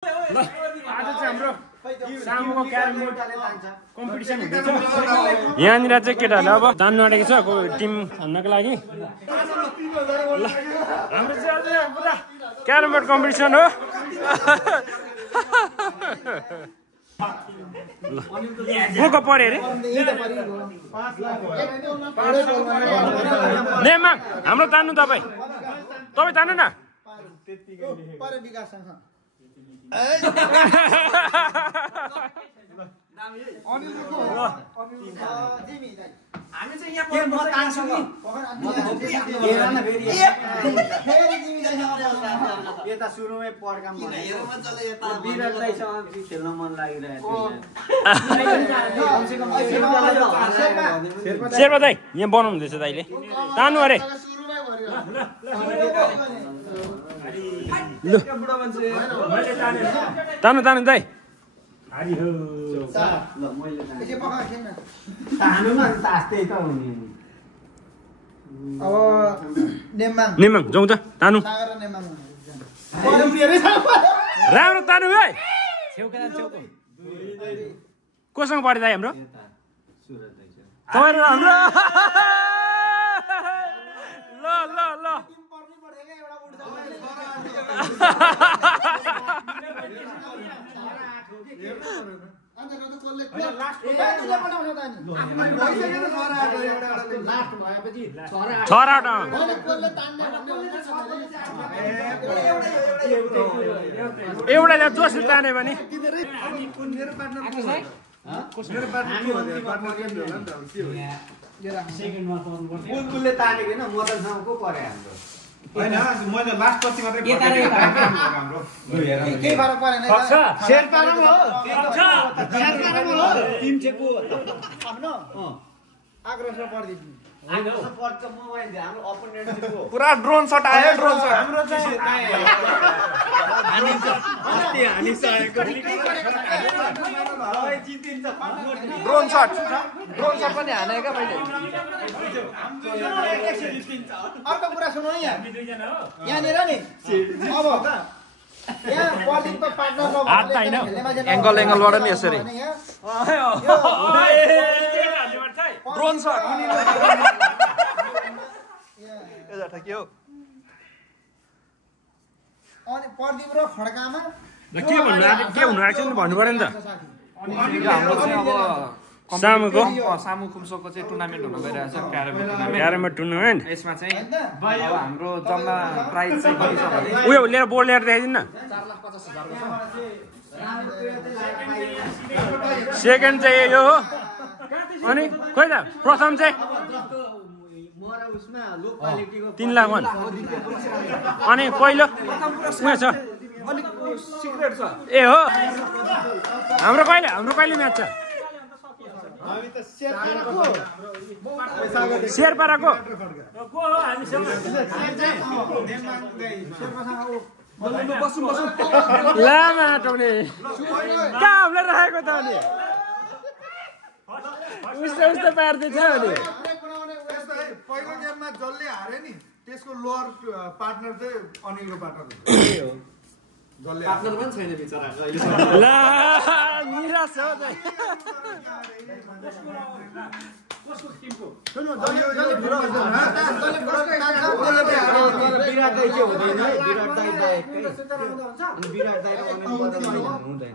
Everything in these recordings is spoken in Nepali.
आज चाहिँ हाम्रो सामुको क्यारम बोर्ड कम्पिटिसन हुँदैछ। यहाँनिर चाहिँ केटाहरूले अब तान्नु आँटेको छ टिम हान्नको लागि। ल हाम्रो चाहिँ आज पुरा क्यारम बोर्ड कम्पिटिसन हो। ल को पर्यो अरे नेमाङ हाम्रो तान्नु तपाईँ तान्नु न। यता सुरुमै पड्काम खेल्न मन लागिरहेको शेर्पा दाइ यहाँ बनाउनु हुँदैछ दाइले तान्नु अरे। तान्नु दाइ नेमाङ जाउँ त तानु राम्रो तानु है। कोसँग पढ्यो दाइ हाम्रो हाम्रो ल ल ल छराटा एउटा जोसले तान्यो भने उसले तानेको होइन मदनसँग को पर्यो हाम्रो हैन मैले लास्ट पछि मात्रै हाम्रो के फरक परेन शेर्पा र हो टिम चाहिँ को आफ्नो आग्रह पर्दिनु आग्रह पर्छ मोबाइल हाम्रो अपोनेन्ट चाहिँ को पुरा ड्रोन शट आयो ड्रोन शट हाम्रो चाहिँ हानि सकेको जितिन्छ ड्रोन शट पनि हाने क्या मैले। अर्को कुरा सुनौ यहाँ यहाँनिर नि अब यहाँ बलिङको पार्टनर एंगलबाट नि यसरी ड्रोन शट के हो अनि प्रदीप र खड्कामा के हुनु आएको छ भन्नु पर्यो नि त। हाम्रो चाहिँ अब सामु खुम्सोको चाहिँ टुर्नामेन्ट हुन गइरहेछ क्यारम टुर्नामेन्ट। यसमा चाहिँ अब हाम्रो जम्मा प्राइज चाहिँ कति छ भने उयो लिएर बोर्ड लिएर देखाइदिनु न। 4,50,000 सेकेन्ड चाहिँ यो हो अनि खोइ त प्रथम चाहिँ 3 लाख वन अनि पहिलो उयो छ सिक्रेट छ ए हो हाम्रो कहिले म्याच छ शेर्पाराको लामा हटाउने कहाँ हामीलाई राखेको त अनि उस्तो पार्दैछ अनि पहिलो गेममा जसले हारे नि त्यसको लोअर पार्टनर चाहिँ अनिलको पार्टनर हो जसले पार्टनर पनि छैन बिचरा ला निराश हो दाइ कसको टिमको सुन्नु जसले विराट दाइ के हुँदैन विराट दाइ बाहेकै अनि विराट दाइ र अनिल मात्रै हुँदैन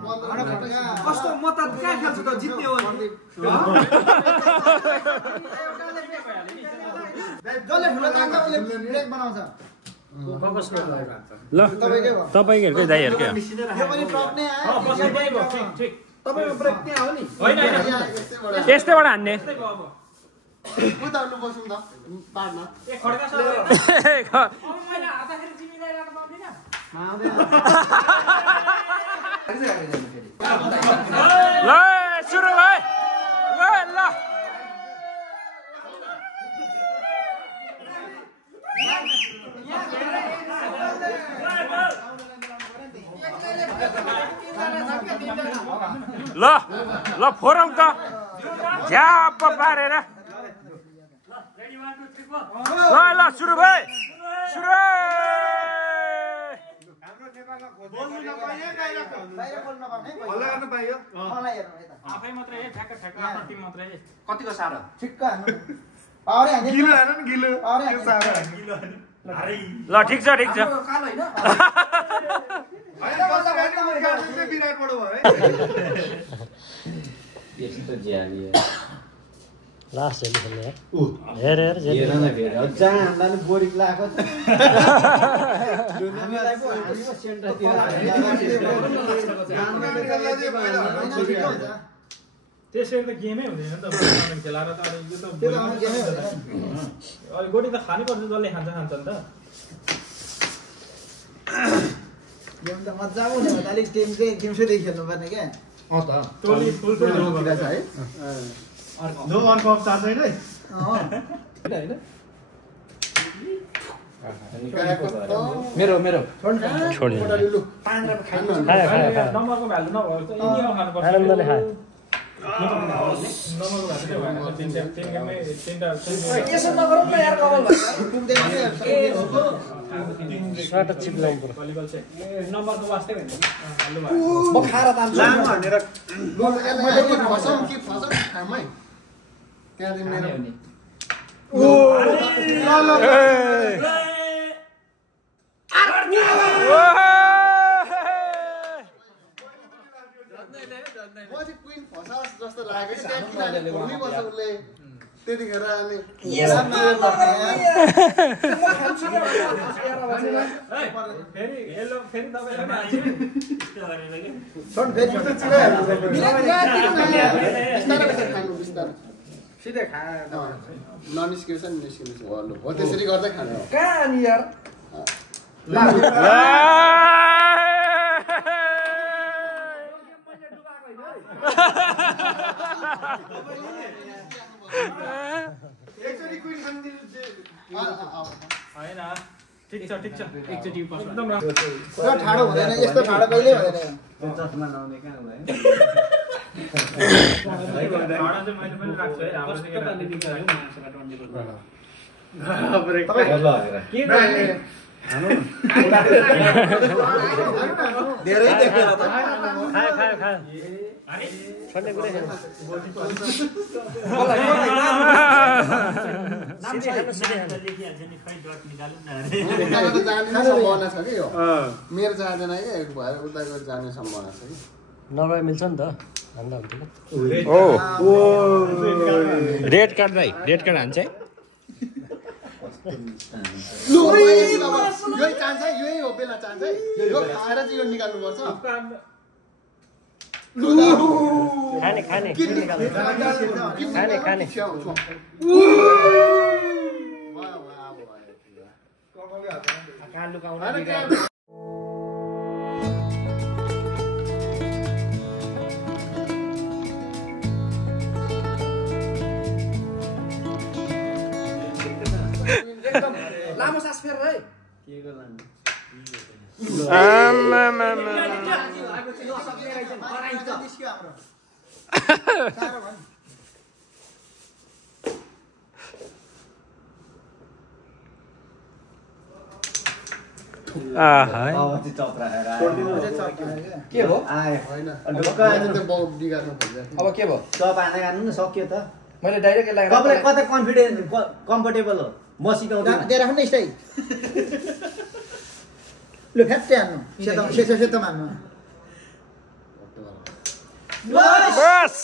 कस्तो म त कहाँ खेल्छु त जित्ने हो जसले ठुलो तान्छ उसले ब्रेक बनाउँछ ल तपाईहरुकै दाइहरुकै यो पनि टप नै आयो तपाईको ब्रेक त्यहाँ हो नि होइन यस्तैबाट हान्ने उतार्नु बसौँ त पार्टमा ए खड्का छ अब मैले हाताखेरि जिम्मेदारी राख्न पाउँदिन ल सुरु भयो ल ल ल फोरौँ त झ्याप पारेर ल ल सुरु भयो सुरु बोल्नु नपाइयो बाहिर बाहिर बोल्न नपाउने हल्ला गर्न पाइयो मलाई हेर्नु यता आफै मात्रै ठ्याक्क ठ्याक्क आफ्नो टिम मात्रै कतिको साह्रो ठिक्क हान्नु पावरै हान्नु गिलो हान न गिलो पावरै त्यो साह्रो ल ठिक छ ठिक छ कालो हैन हैन कसो गर्ने विराटबाट भयो है यस्तो ज्याली लास्ट हेर्नु खेल्ने हेर हेर जहाँ हान्दा नि बोरिङ लाग्यो हामीलाई पो हामीमा सेन्टरतिर त्यसरी त गेमै हुँदैन नि त टुर्नामेन्ट खेलाएर त अनि यो त गेमै हुँदैन अलि गोटी त खानुपर्छ जसले खान्छ नि त गेम त मजा आउने हो अलिक टिम चाहिँ दिउँसोदेखि खेल्नुपर्ने क्या टोली फुल है जो अर्को हप्ता छैन है मेरो मेरो छोड्यो नम्बरको भ्यालु नभएको त यिनीहरू खानुपर्छ आनन्दले खायो नम्बरको भ्यालु चाहिँ भएन तीनटा यसो नगरौँ न यार कमल भाइ सर्ट चिप्लाउनु पर्यो भलिबल चाहिँ नम्बरको वास्ते भन्छ म खाएर तान्छु लामो हानेर त्यहाँदेखि मेरो म चाहिँ क्विन फसास जस्तो लाग्यो उसले त्यतिखेर अनि फेरि हेलो फेरि तपाईलाई सिधै ननिस्किन्छ नि निस्किन्छ हो त्यसरी गर्दै खाने हो कहाँ अनि यार एकचोटि क्विन खान्दिनु हैन ठीक छ एकचोटि एकदम राम्रो ठाडो हुँदैन यस्तो ठाडो कहिल्यै हुँदैन त्यो चस्मा लाउने कहाँ भयो भाडा चाहिँ मैले पनि राख्छु है हाम्रो चाहिँ धेरै देखेर त खायो छोड्ने कुरा सम्भावना छ कि यो मेरो जाँदैन कि भएर उता गएर जाने सम्भावना छ कि नभए मिल्छ नि त हान्दा हुन्थ्यो ओ रेड कार्ड दाइ रेड कार्ड हान्छ है यही चान्स है यही हो बेला चान्स है यो खाएर चाहिँ यो निकाल्नुपर्छ खाने खाने खाने कहाँ लुकाउनु लामो सास फेर है केको लानु के हो आयो होइन त्यो बाउ बिगार्नु खोज्छ अब के भयो चप हाने गानु न सक्यो त मैले डाइरेक्ट यसलाई तपाईँलाई कता कम्फर्टेबल हो म सिकाउँदैन दिएर राख्नु न स्टाइल लु फ्याट्टै हान्नु सेतो मान्नु बस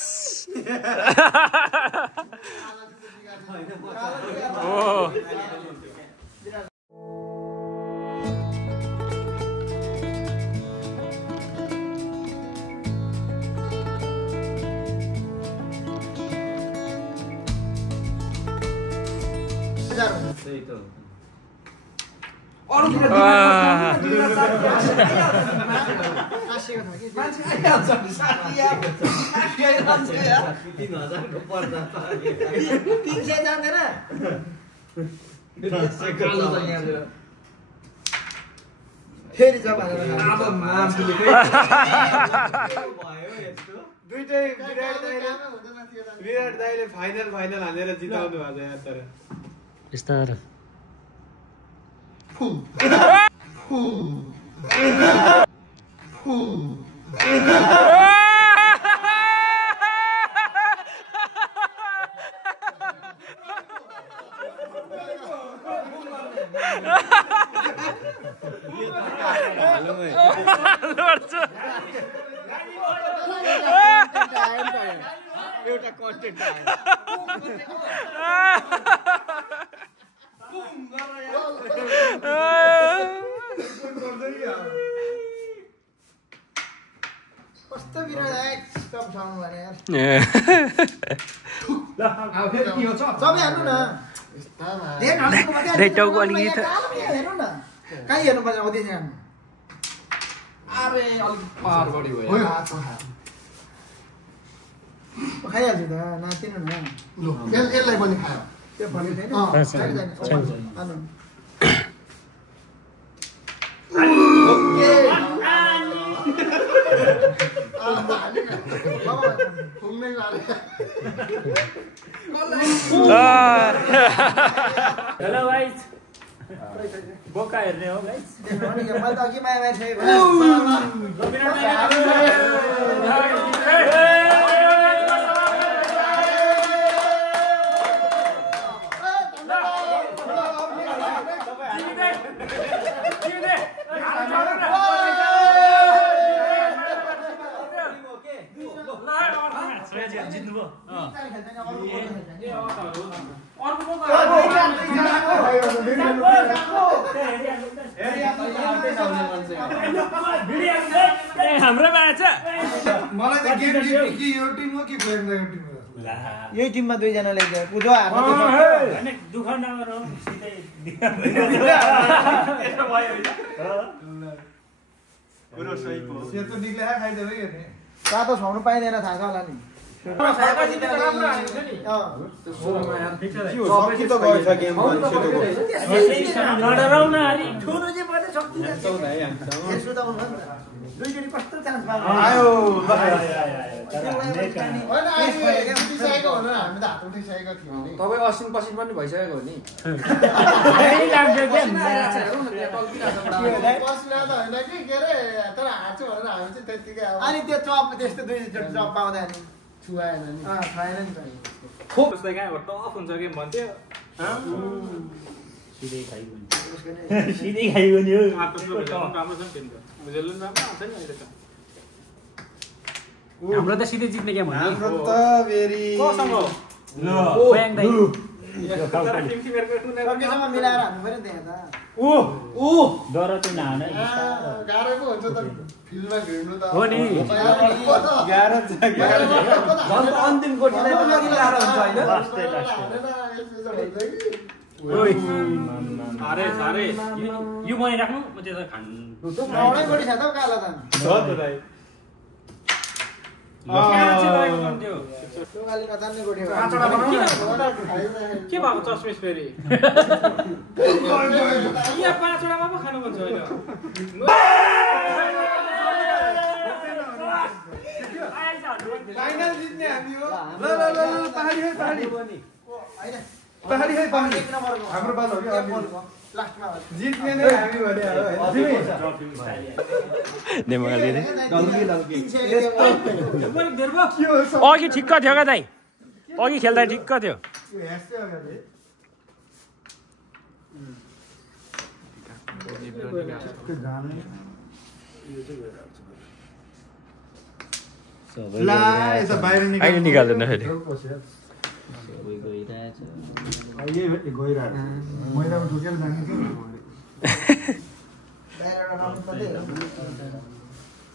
फेरि जब दुईटै विराट दाइले फाइनल हालेर जिताउनु भएको छ तर बिस्तार एउटा कन्टेन्ट कस्तो बिराड स्टप छाउनु भने यार ल अब फेरि के हो सबै हेर्नु न देन हाल्नुको मात्रै डेटाको अलिकति हेर्नु न कहाँ हेर्नु पर्छ औधी हेर्नु अरे अलि पार बढी भयो खाइहाल्छु त नातिनु न यसलाई पनि खायो त्यो भनेको हेलो गाइस बोका हेर्ने हो गाइस मैले त अघि माया मान्छे हाम्रो बाचा मलाई त गेम जित्ने कि यो टिम हो कि यो टिम हो यही टिममा दुईजनाले पुजो दुःख नगर सेतो निक्ले खाइदेऊ है नि तातो छाउनु पाइँदैन थाहा छ होला नि तपाईँ असिन पसिन पनि भइसकेको हो नि अनि त्यो चप त्यस्तो दुईचोटि चप पाउँदा नि छुवाएन नि छैन नि खोप जस्तै कहाँबाट टफ हुन्छ कि भन्थ्यो सिधै खाइगयो नि हो राम्रो छ नि बुझेलो राम्रो आउँछ नि अहिले त हाम्रो त सिधै जित्ने गेम हो हाम्रो त भेरी कोसँग हो प्याङ दाइ सकेसम्म मिलाएर हान्नु पऱ्यो नि त्यहाँ त डर चाहिँ नहान गाह्रो पो हुन्छ त फिल्डमा भिड्नु त हो नि गाह्रो छ अन्तिम गोटीलाई पनि अघि गाह्रो हुन्छ होइन सारे सारे यो बनाइराख्नु म त्यो त खानु एउटै गोटी छ त कालो त त्यो गाली नचाल्ने गोटी हो के भएको चस्मिस फेरि यहाँ 5 वटा पो खानु मन छ होइन फाइनल जित्ने हामी हो ल पहाडी है पहाडी पहाडी है पहाडी हाम्रो बाल हो कि लास्टमा जित्ने नै हामी भने अघि ठिक्क थियो क्या दाइ अघि खेल्दा ठिक्क थियो अहिले निकाल्दैन फेरि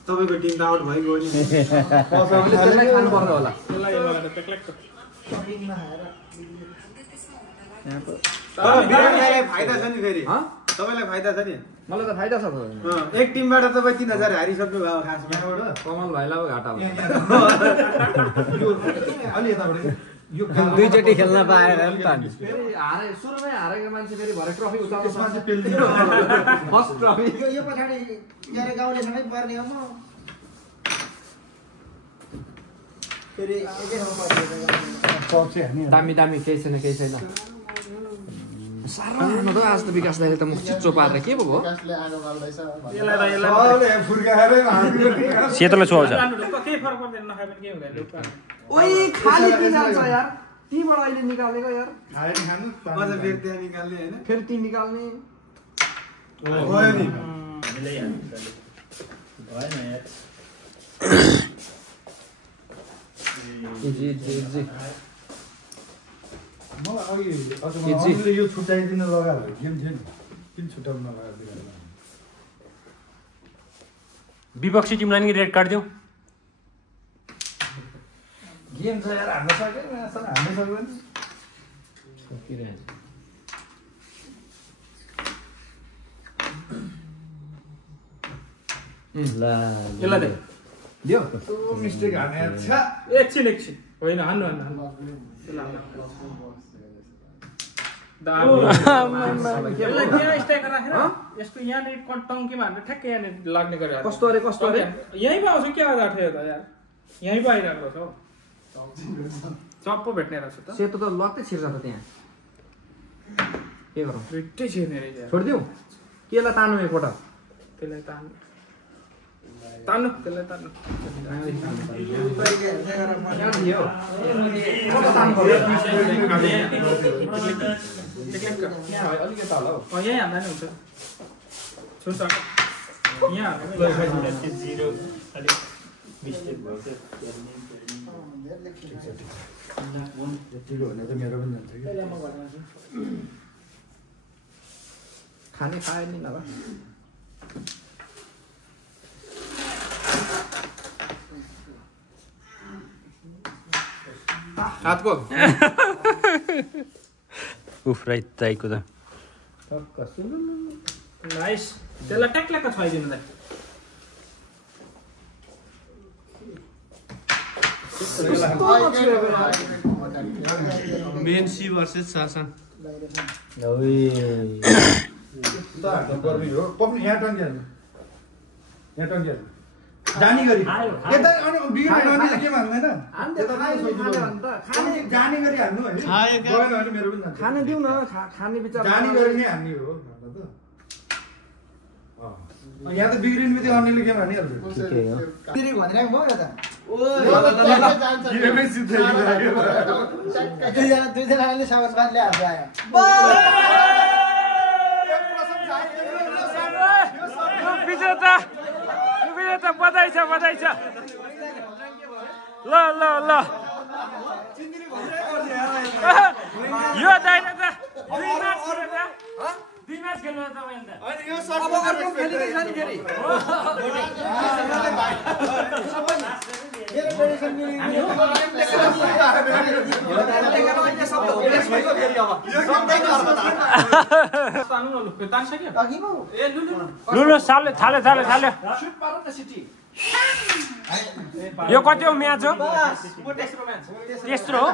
तपाईँको टिम त आउट भइगयो नि खानु पर्छ होला विराटलाई फाइदा छ नि फेरि तपाईँलाई फाइदा छ नि मलाई त फाइदा छ एक टिमबाट तपाईँ 3000 हारिसक्नु भयो खासमा कमल भाइलाई पो घाटा भयो अलि यताबाट दुईचोटि खेल्न पाएर नि त फेरि हारे सुरुमै हारेको मान्छे फेरि भरे ट्रफी उचाल्नु त्यसमा चाहिँ पेल्दियो फर्स्ट ट्रफी यो पछाडि क्यारे गाउँलेसँगै पर्ने हो म फेरि एकै ठाउँमा पर्ने दामी दामी केही छैन साह्रो न त आज त विकास दाइले त मुख चिच्चो पारेर के पो भयो सेतोलाई छुवाउँछ केही फरक पर्दैन नखाए पनि के हुँदैन ओइ खाली किन जान्छ यार तीबाट अहिले निकालेको यार खाएर खानु अझ फेरि त्यहाँ निकाल्ने हैन फेरि ती निकाल्ने गयो नि भएन यार जी मलाई अघि यो छुट्याइदिन लगाएर गेम थियो नि किन छुट्याउन लगाएर विपक्षी टिमलाई नि रेड कार्ड दिउँ गेम छ यार हान्न सक्दैन हान्नै सक्दैन यसलाई दे दियो मिस्टेक हाने छ एकछिन होइन हान्नु यसलाई त्यहाँ स्ट्राइकर राखेर यसको यहाँनिर टङ्कीमा हानेर ठ्याक्कै यहाँनिर लाग्ने गरेर कस्तो अरे यहीँ पो आउँछ क्या आएको थियो त यार यहीँ पो आइरहेको छ चप्पो भेट्ने रहेछ त सेतो त लत्तै छिर्छ त त्यहाँ के गरौँ भेट्टै छिर्ने रहेछ छोडिदिउँ केलाई तान्नु एकपल्ट त्यसलाई तान्नु त्यसलाई तान्नु यहीँ हान्दा नि हुन्छ छुन्छ यहाँ खाने खाए नि नभए हातको उफ राइट चाहिएको त नाइस त्यसलाई ट्याक्ल्याक्क छाइदिनु त मेन सी भर्सेस सासा गर्मी हो पप्नु यहाँ टङ्गिहाल्नु यहाँ टङ्गिहाल्नु जानी गरी यता अनि बिग्रियो भने के भन्दैन जानी गरी हान्नु है गएन भने मेरो पनि जान्छ खाने दिउँ न खाने विचार जानी गरी नै हान्ने हो यहाँ त बिग्रिनु बित्तिकै अन्यले के भनिहाल्छ ठिकै हो फेरि भनिरहेको भयो त गेमै सिद्धाइदियो दुईजनाले समाजवाद ल्याएर आयो विजेता बधाई छ ल यो दाइले त दुई म्याच खेल्नु तपाईले त अनि यो सर्ट अब अर्को खेलिँदै छ नि फेरि लु थाल्यो यो कति हो म्याच हो तेस्रो हो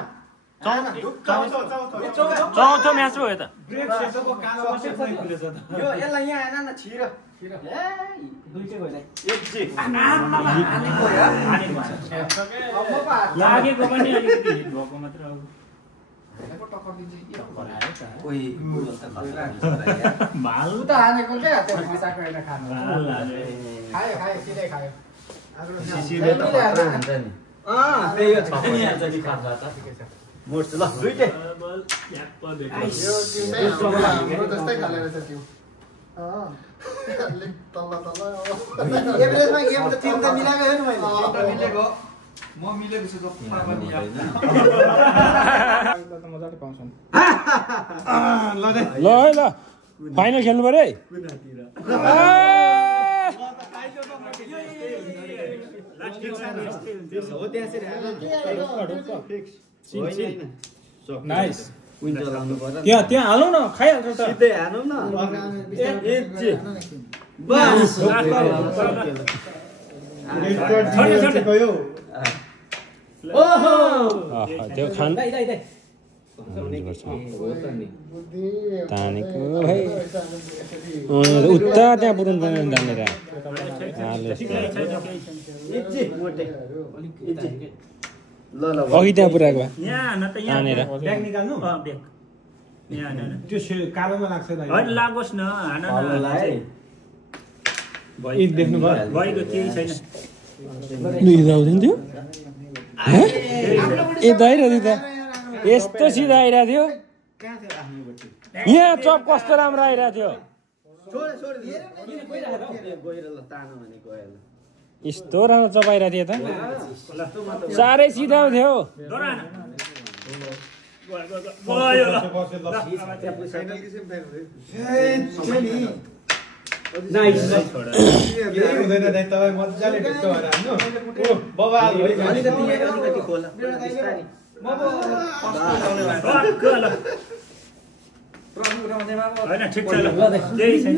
चौथो म्याच हो यो त यसलाई यहाँ हेर्न न छिर लागेको पनि अलिकति हिट भएको मात्र हो भालु त हानेको क्या त्यो बिसाको एउटा खानु खायो सिधै खायो सिसीले त खतरा हुन्छ नि त्यही हो छ नि आज नि खान्छ त मोर्छ ल दुईटै हाम्रो जस्तै खाले रहेछ त्यो एभरेजमा गेम त टिम त मिलाएको हो नि मैले मिलेको म मिलेको छु मजाले पाउँछन् ल फाइनल खेल्नु पर्यो है नाइस विन्टर लाउनु पर्छ त्यहाँ हालौँ न खाइहाल्छ त सिधै हानौँ न बस ओहो त्यो खान तानेको है उता त्यहाँ पुऱ्याउनु पर्ने जानेर ल ल अघि त्यहाँ पुऱ्याएको तानेर ब्याग निकाल्नु त्यो कालोमा लाग्छ होइन लागोस् न हान देख्नु भयो भएको केही छैन आउँदैन थियो ए दाइरहेको थियो त यस्तो सिधा आइरहेको थियो यहाँ चप कस्तो राम्रो आइरहेको थियो यस्तो राम्रो चप आइरहेको थियो त साह्रै सिधा थियो हुँदैन दाइ तपाईँ मजाले ढुक्क भएर हान्नु बबाल होइन ठिक छ ल केही छैन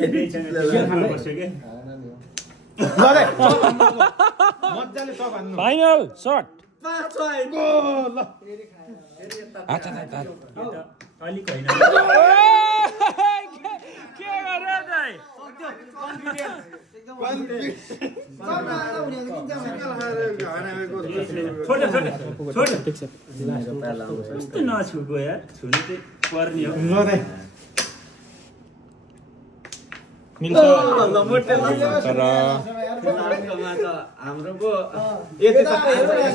फाइनल सट अलिक होइन के गरे दाइ कस्तो नछुको यार छुनु चाहिँ पर्ने हो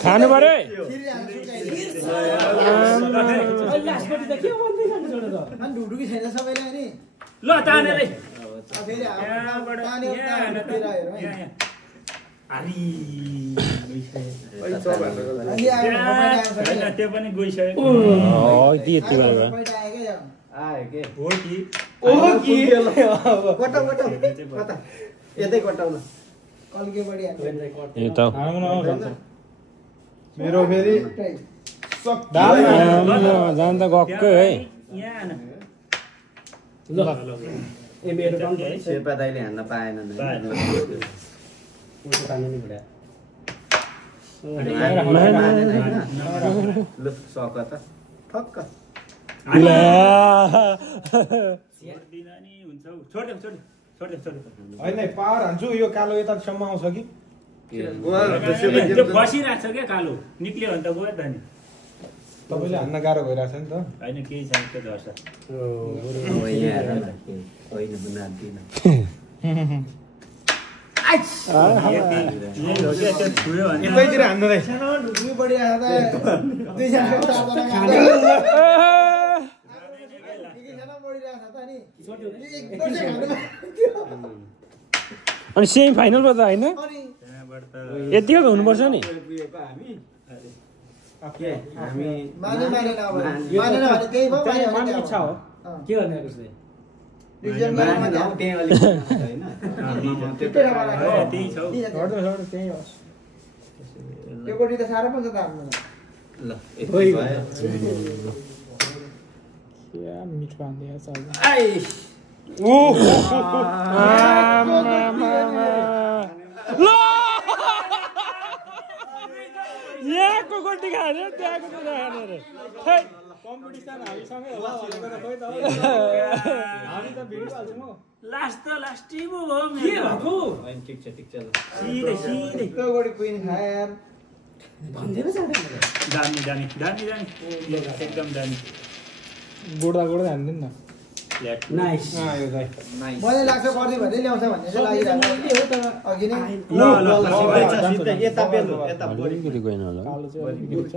खानु पर्यो ल तानेरै त्यो पनि गइसक्यो मेरो फेरि जान त गएकै है शेर्पा दाइले हान्न पाएन ल सक त ठक्क होइन पावर हान्छु यो कालो यतासम्म आउँछ कि त्यो बसिरहेको छ क्या कालो निक्ल्यो भने त गयो त नि तपाईँले हान्न गाह्रो भइरहेछ नि त होइन केही छैन त्यो झर्छ यतैतिर हान्नु दाइ अनि सेमी फाइनल पो त होइन यतिको त हुनुपर्छ नि इच्छा हो के गर्ने त्यो गोटी त साह्रो पर्छ त मिठो यहाँको गोटी खाने त्यहाँको त खाने रे कम्पिटिसन हामीसँगै होला भनेको त खोइ त हामी त भिडिहाल्छौँ हो लास्ट टिमो हो के भएको ठिक छ सिधै त्यो गोटी क्विन खाए यार भन्दैन दामी एकदम दामी गोड्दा हान्दैन न नाइस आयो दाइ मलाई लाग्छ पर्दै भन्दै ल्याउँछ भन्ने चाहिँ लागिरहेको अघि नै अलिकति गएन होला कालो चाहिँ अलिकति छ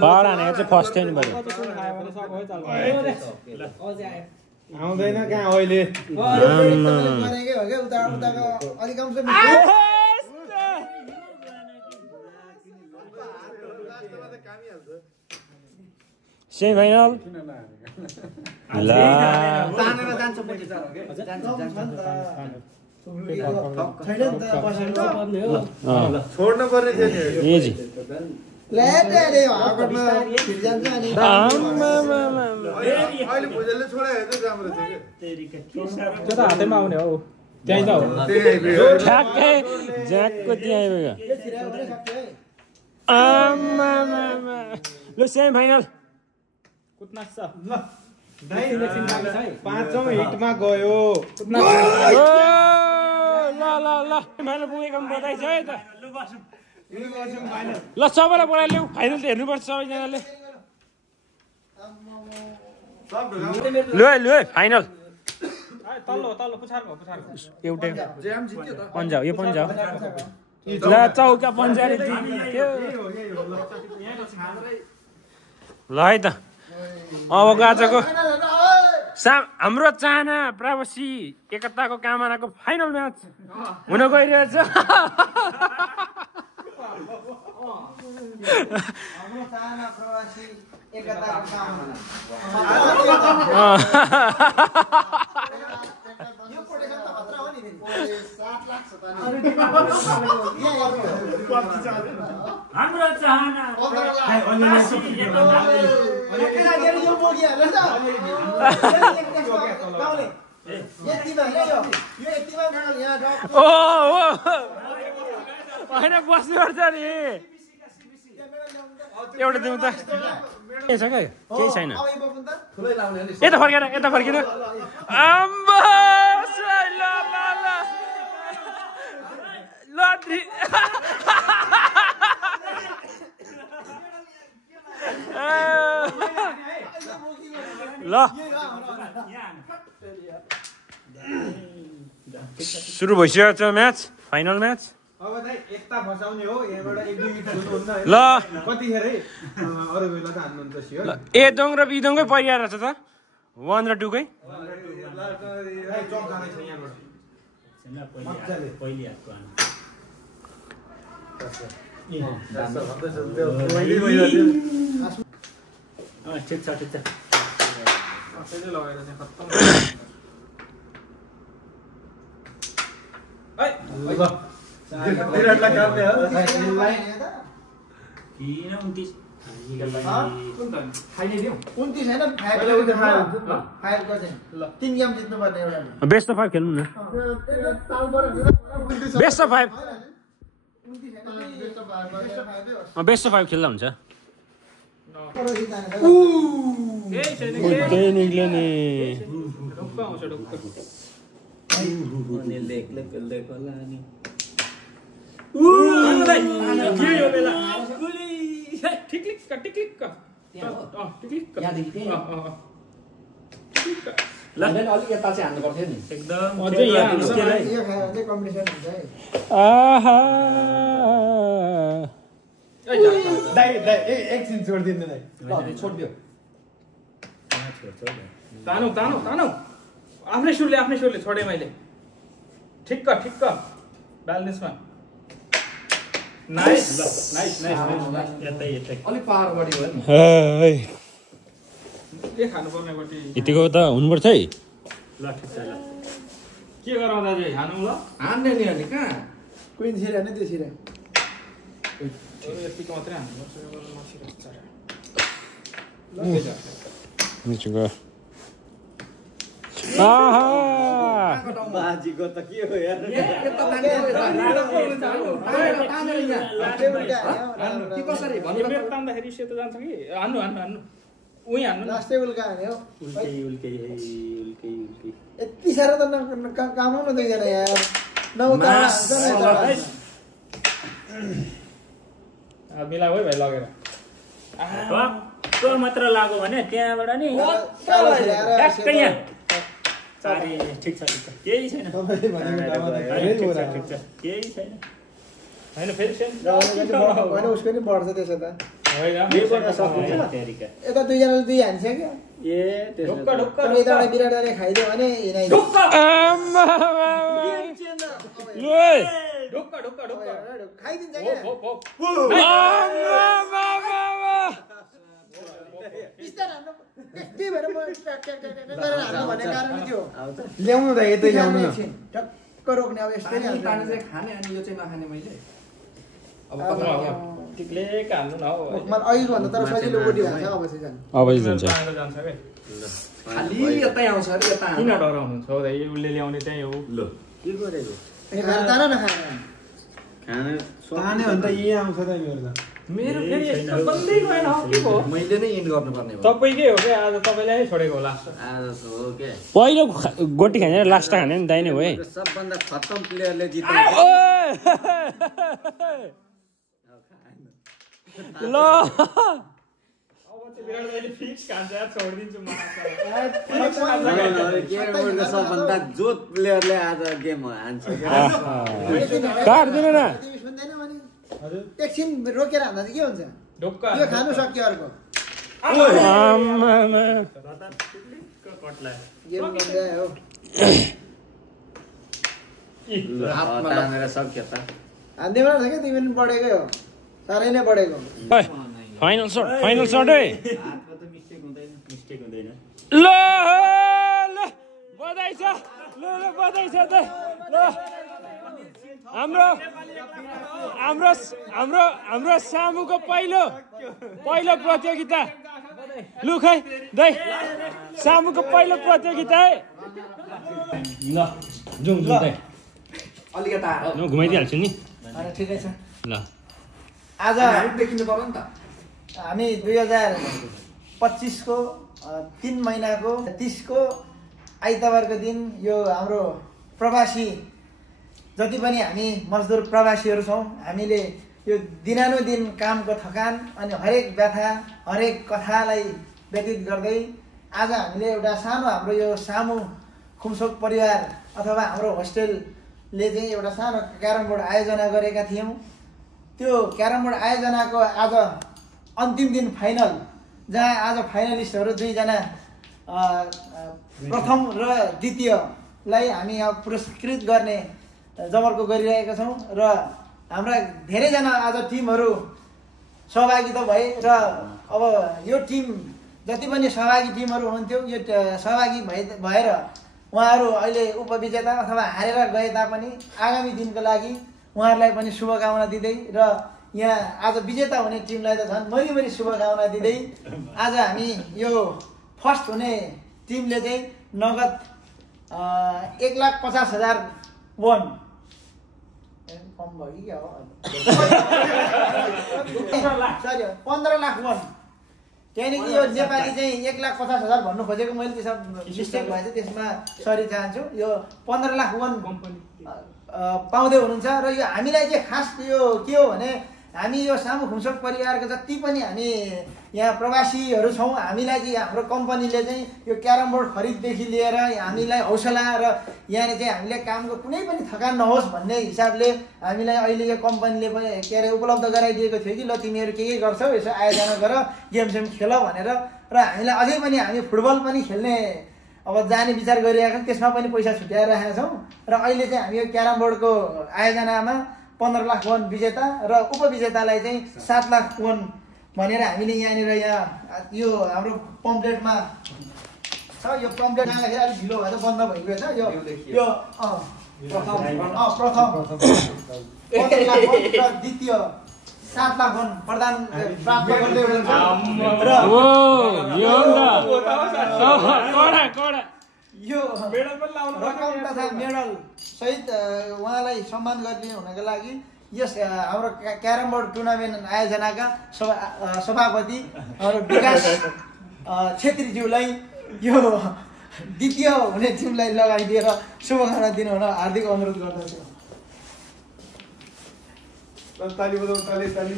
पावर हानेको चाहिँ फर्स्ट टाइम भयो आउँदैन कहाँ अहिले गरेकै हो क्या उताको अधिकांश सेमी फाइनल छोड्नु पर्ने थियो नि एजी अहिले भुजेलले छोडायो त राम्रो थियो त्यो त हातैमा आउने हो त्यहीँ त हो ठ्याक्कै ज्याकको त्यहाँ आइपुग्यो लु सेमी फाइनल कुद्न छ ल दाइ पाँचौं हिटमा गयो ल ल ल फाइनल पुगेको बधाई छ है त ल सबैलाई बोलाएर ल्याऊ फाइनल त हेर्नुपर्छ सबैजनाले लु है फाइनल तल्लो पुछारको एउटै पन्जाब यो पन्जाब ल चौका पन्जाले जित्यो ल है त अब आजको हाम्रो चाहना प्रवासी एकताको कामनाको फाइनल म्याच हुन गइरहेछ हाम्रो चाहना प्रवासी एकताको कामना यो कोटेसन त खतरा हो नि 7 लाख छ त हाम्रो चाहना होइन बस्नुपर्छ नि एउटा दिउँ त के छ क्या केही छैन यता फर्केर आम्बा ल सुरु भइसकेको छ म्याच फाइनल म्याच अब चाहिँ एकता फसाउने हो यहाँबाट 1-2 हिट हुनुहुन्छ हैन ल कतिखेरै अरु बेला त हान्नुहुन्छ स्योर एदोङ र बिदोङकै परिया रहेछ त 1 र 2 कै चक जाने छ यहाँबाट मज्जाले पहिले हातको आना ठिक छ कसैले लगाएर चाहिँ खत्तम है ल विराटलाई काट्ने हो किन 29 खाइने दिउँ 29 हैन 5 गर्छ ल 3 गेम जित्नु पर्ने एउटा बेस्ट अफ 5 खेल्नु न बेस्ट अफ 5 बेस्ट अफ 5 खेल्दा हुन्छ केही निक्ल्यो नि ढुक्क आउँछ ढुक्क अलिक यता चाहिँ हान्नु पर्थ्यो नि एकदम अझै यहाँ यो खायो भने कम्पिटिसन हुन्छ है आहा दाइ एकछिन छोडिदिनु दाइ छोडिदियो तानौ आफ्नै सुरले छोडे मैले ठिक्क ब्यालेन्समा नाइस यतै अलिक पावर बढी भयो नि के खानुपर्ने गति यतिको त हुनुपर्छ है ल ठिक छ ल के गरौँ दाजु हानौँ ल हान्ने नि अनि कहाँ क्वीन छिरे हैन त्यो छिरे यतिको मात्रै हान्नुपर्छ बाजीको त के हो यार कसरी बेट तान्दाखेरि सेतो जान्छ कि हान्नु उही हान्नु लास्टै उल्का हाने हो उल्कै यति साह्रो त कामाउनु दिँदैन यार मिलाऊ है भाइ लगेर टक्क मात्र लाग्यो भने त्यहाँबाट नि ठ्याक्कै यहाँ चारी ठिक छ केही छैन केही छैन होइन फेरि होइन उसको नि बढ्छ त्यसो त यता दुईजनाले 2 हान्छ क्या ढुक्क यताबाट विराटले खाइदियो भने हिँडाइदियो खाइदिन्छ क्या त्यही भएर म हाल्नु भन्ने कारण त्यो ल्याउनु त यतै ल्याउनु न टक्क रोक्ने अब यस्तै नै पानी चाहिँ खाने अनि यो चाहिँ नखाने मैले अब टिकले हान्नु न हो मलाई अघिको भन्दा तर सजिलो गोटी हाल्छ अब चाहिँ जानु अब जान्छ जान्छ के खाली यतै आउँछ अरे यता किन डराउनुहुन्छ हो दाइ उसले ल्याउने त्यही हो ल के गरेको तारा नखाने खाना ताने भन्दा यही आउँछ त मेरो त मेरो फेरि यस्तो बन्दै गएन हो के हो मैले नै इन्ड गर्नुपर्ने भयो तपाईँकै हो क्या आज तपाईँलाई नै छोडेको होला आज हो के पहिलो गोटी खाने लास्ट खाने नि दाइने हो है सबभन्दा खत्तम प्लेयरले जिते ल अब चाहिँ विराट दाइले फिक्स खान्छ यार, छोडिदिन्छु म सबभन्दा जोत प्लेयरले आज गेम हान्छ काट्दिन न तिमी सुन्दैन भने हजुर एकछिन रोकेर हान्दा चाहिँ के हुन्छ ढोक्का यो खानु सक्यो अर्को आमामा। कट्ला गेम गर्दै हो तानेर सक्यो त हान्दैमा छ क्या तिमी पनि बढेकै हो साह्रै नै बढेको ओइ, फाइनल सट है हातको त मिस्टेक हुँदैन मिस्टेक हुँदैन ल ल बधाई छ ल ल बधाई छ त ल हाम्रो हाम्रो हाम्रो हाम्रो सामुको पहिलो प्रतियोगिता लु खै दाइ सामुको पहिलो प्रतियोगिता है ल जाउँ दाइ अलिकता म घुमाइदिइहाल्छु नि ठिकै छ ल आज देखिनु पर्यो नि त हामी 2025 को 3 महिनाको 30 को आइतबारको दिन यो हाम्रो प्रवासी जति पनि हामी मजदुर प्रवासीहरू छौँ हामीले यो दिनानुदिन कामको थकान अनि हरेक व्यथा हरेक कथालाई व्यतीत गर्दै आज हामीले एउटा सानो हाम्रो यो सामु खुमसोक परिवार अथवा हाम्रो होस्टेलले चाहिँ एउटा सानो क्यारम बोर्ड आयोजना गरेका थियौँ त्यो क्यारम बोर्ड आयोजनाको आज अन्तिम दिन फाइनल जहाँ आज फाइनलिस्टहरू 2 जना प्रथम र द्वितीयलाई हामी अब पुरस्कृत गर्ने जमर्को गरिरहेका छौँ र हाम्रा धेरैजना आज टिमहरू सहभागी त भए र अब यो टिम जति पनि सहभागी टिमहरू हुनुहुन्थ्यो यो सहभागी भएर उहाँहरू अहिले उपविजेता अथवा हारेर गए तापनि आगामी दिनको लागि उहाँहरूलाई पनि शुभकामना दिँदै र यहाँ आज विजेता हुने टिमलाई त झन् मरिमरि शुभकामना दिँदै आज हामी यो फर्स्ट हुने टिमले चाहिँ नगद 1,50,000 वन कम भयो कि क्या हो सरी 15 लाख वन त्यहाँदेखि यो नेपाली चाहिँ 1,50,000 भन्नु खोजेको मैले त्यसमा मिस्टेक भएछ त्यसमा सरी चाहन्छु यो 15 लाख वन पाउँदै हुनुहुन्छ र यो हामीलाई चाहिँ खास यो के हो भने हामी यो सामु खुमसोक परिवारको जति पनि हामी यहाँ प्रवासीहरू छौँ हामीलाई चाहिँ हाम्रो कम्पनीले चाहिँ यो क्यारम बोर्ड खरिददेखि लिएर हामीलाई हौसला र यहाँनिर चाहिँ हामीले कामको कुनै पनि थकान नहोस् भन्ने हिसाबले हामीलाई अहिले यो कम्पनीले पनि के अरे उपलब्ध गराइदिएको थियो कि ल तिमीहरू के गर्छौ यसो आयोजना गर गेमसेम खेल भनेर र हामीलाई अझै पनि हामी फुटबल पनि खेल्ने अब जाने विचार गरिरहेका छौँ त्यसमा पनि पैसा छुट्याएर राखेका छौँ र अहिले चाहिँ हामी यो क्यारम बोर्डको आयोजनामा 15 लाख वन विजेता र उपविजेतालाई चाहिँ 7 लाख वन भनेर हामीले यहाँनिर यहाँ यो हाम्रो पम्पलेटमा छ यो पम्पलेट राख्दाखेरि अलिक ढिलो भएर बन्द भइगयो छ यो प्रथम 15 लाख वन र द्वितीय 7 लाख वन प्रदान प्राप्त गर्दै हुनुहुन्छ र यो मेडल पनि लाउनु रकम तथा मेडल सहित उहाँलाई सम्मान गरिदिनु हुनको लागि यस हाम्रो क्यारम बोर्ड टुर्नामेन्ट आयोजनाका सभापति हाम्रो विकास छेत्रीज्यूलाई यो द्वितीय हुने टिमलाई लगाइदिएर शुभकामना दिनु हुन हार्दिक अनुरोध गर्दछु ताली बजाउँ ताली ताली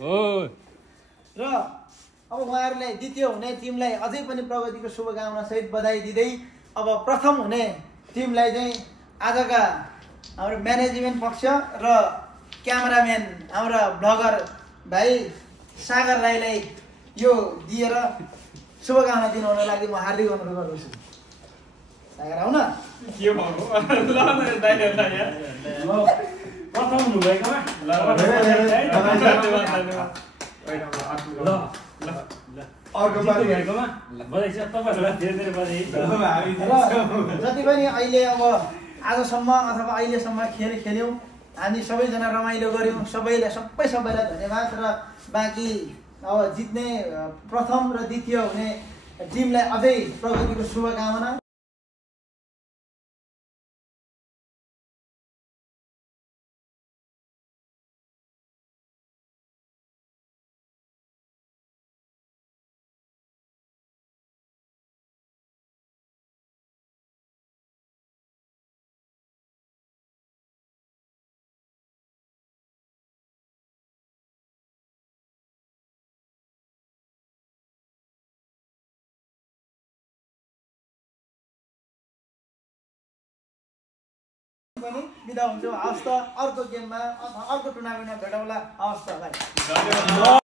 हो र अब उहाँहरूलाई द्वितीय हुने टिमलाई अझै पनि प्रगतिको शुभकामना सहित बधाई दिँदै अब प्रथम हुने टिमलाई चाहिँ आजका हाम्रो म्यानेजमेन्ट पक्ष र क्यामेराम्यान हाम्रा ब्लगर भाइ सागर राईलाई यो दिएर शुभकामना दिनु हुन लागि म हार्दिक अनुरोध गर्दछु सागर आउन के भन्नु ल दाइहरुलाई यहाँ प्रथम हुनुभएकोमा ल अर्को पालि भएकोमा बधाई छ तपाईहरुलाई धेरै धेरै बधाई जति पनि अहिले अब आजसम्म अथवा अहिलेसम्म खेल खेल्यौँ हामी सबैजना रमाइलो गऱ्यौँ सबैलाई धन्यवाद र बाँकी अब जित्ने प्रथम र द्वितीय हुने टिमलाई अझै प्रगतिको शुभकामना। पनि बिदा हुन्छु। हवस् त अर्को गेममा अथवा अर्को टुर्नामेन्टमा भेटौँला। हवस् त भाइ।